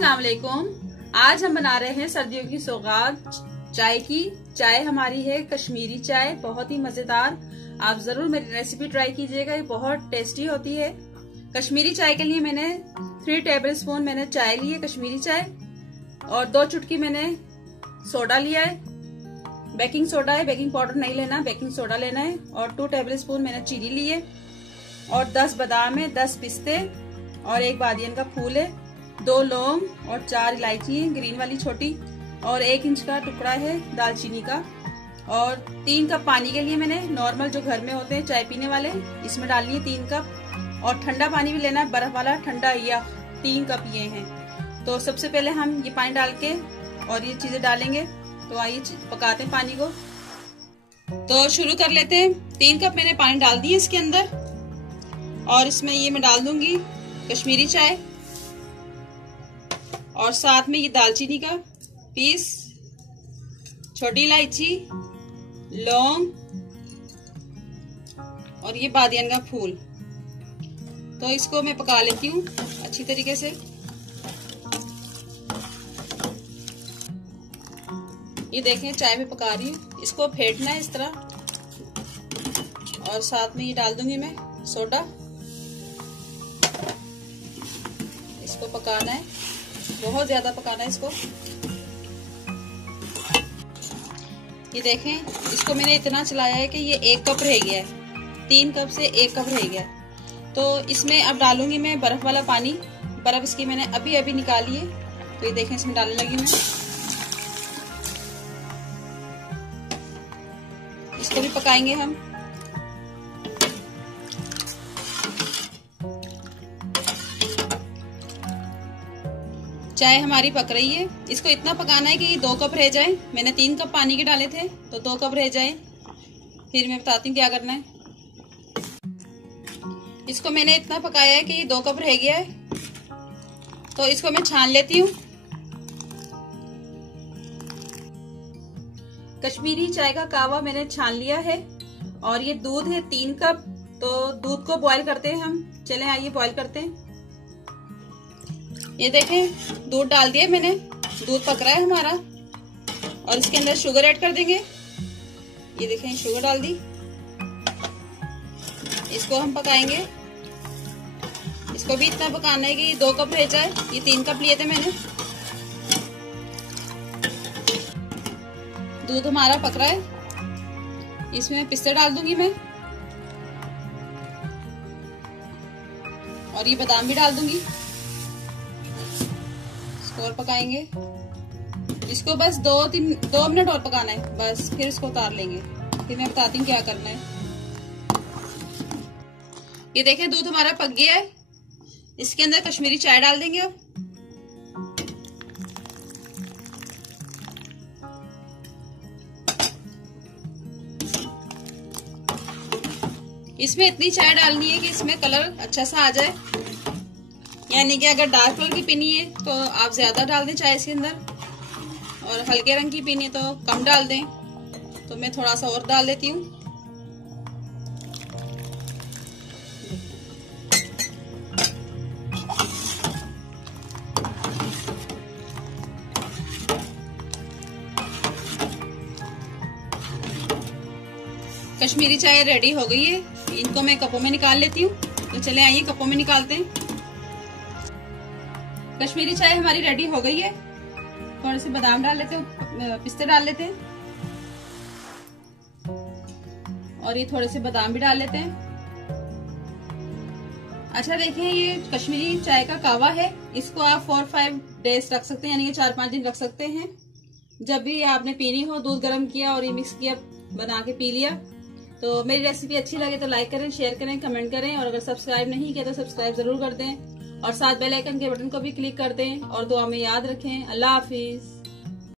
अस्सलाम वालेकुम। आज हम बना रहे हैं सर्दियों की सौगात चाय की। चाय हमारी है कश्मीरी चाय, बहुत ही मजेदार। आप जरूर मेरी रेसिपी ट्राई कीजिएगा, ये बहुत टेस्टी होती है। कश्मीरी चाय के लिए मैंने 3 टेबलस्पून मैंने चाय ली है, कश्मीरी चाय, और 2 चुटकी मैंने सोडा लिया है। बेकिंग सोडा है, बेकिंग पाउडर नहीं लेना, बेकिंग सोडा लेना है। और 2 टेबलस्पून मैंने चीनी ली है, और 10 बादाम है, 10 पिस्ते, और 1 बादियन का फूल है, 2 लौंग और 4 इलायची है ग्रीन वाली छोटी, और 1 इंच का टुकड़ा है दालचीनी का। और 3 कप पानी के लिए मैंने नॉर्मल जो घर में होते हैं चाय पीने वाले, इसमें डालनी है 3 कप। और ठंडा पानी भी लेना है, बर्फ वाला ठंडा, या 3 कप ये हैं। तो सबसे पहले हम ये पानी डाल के और ये चीजें डालेंगे। तो आइए पकाते हैं पानी को। तो शुरू कर लेते हैं। 3 कप मैंने पानी डाल दिए इसके अंदर, और इसमें ये मैं डाल दूंगी कश्मीरी चाय, और साथ में ये दालचीनी का पीस, छोटी इलायची, लौंग, और ये बादियन का फूल। तो इसको मैं पका लेती हूँ अच्छी तरीके से। ये देखें चाय में पका रही हूँ, इसको फेंटना है इस तरह। और साथ में ये डाल दूंगी मैं सोडा, इसको पकाना है, बहुत ज्यादा पकाना है इसको। ये देखें, इसको मैंने इतना चलाया है कि ये 1 कप रह गया है, 3 कप से 1 कप रह गया है। तो इसमें अब डालूंगी मैं बर्फ वाला पानी। बर्फ इसकी मैंने अभी अभी निकाली है। तो ये देखें, इसमें डालने लगी मैं। इसको भी पकाएंगे हम। चाय हमारी पक रही है, इसको इतना पकाना है कि 2 कप रह जाए। मैंने 3 कप पानी के डाले थे, तो 2 कप रह जाए। फिर मैं बताती हूँ क्या करना है। इसको मैंने इतना पकाया है कि ये 2 कप रह गया है। तो इसको मैं छान लेती हूँ। कश्मीरी चाय का कावा मैंने छान लिया है, और ये दूध है 3 कप। तो दूध को बॉईल करते हैं हम। चलें आइए बॉईल करते हैं। ये देखें, दूध डाल दिया मैंने, दूध पक रहा है हमारा। और इसके अंदर शुगर ऐड कर देंगे। ये देखें, शुगर डाल दी। इसको हम पकाएंगे। इसको भी इतना पकाना है कि 2 कप रह जाए। ये 3 कप लिए थे मैंने। दूध हमारा पक रहा है, इसमें पिस्ते डाल दूंगी मैं, और ये बादाम भी डाल दूंगी। इसको और पकाएंगे। इसको बस 2 मिनट और पकाना है बस, फिर इसको उतार लेंगे। फिर मैं बताती हूँ क्या करना है। ये देखें, दूध हमारा पक गया है। इसके अंदर कश्मीरी चाय डाल देंगे अब। इसमें इतनी चाय डालनी है कि इसमें कलर अच्छा सा आ जाए। यानी कि अगर डार्क कलर की पीनी है तो आप ज्यादा डाल दें चाय इसके अंदर, और हल्के रंग की पीनी है तो कम डाल दें। तो मैं थोड़ा सा और डाल देती हूँ। कश्मीरी चाय रेडी हो गई है। इनको मैं कपों में निकाल लेती हूँ। तो चले आइए कपों में निकालते हैं। कश्मीरी चाय हमारी रेडी हो गई है। थोड़े से बादाम डाल लेते हैं, पिस्ते डाल लेते हैं, और ये थोड़े से बादाम भी डाल लेते हैं। अच्छा देखिए, ये कश्मीरी चाय का कावा है। इसको आप 4-5 डेज रख सकते हैं, यानी कि 4-5 दिन रख सकते हैं। जब भी आपने पीनी हो, दूध गर्म किया और ये मिक्स किया, बना के पी लिया। तो मेरी रेसिपी अच्छी लगे तो लाइक करें, शेयर करें, कमेंट करें, और अगर सब्सक्राइब नहीं किया तो सब्सक्राइब जरूर कर दें, और साथ बेल आइकन के बटन को भी क्लिक कर दें। और दुआ में याद रखें। अल्लाह हाफिज।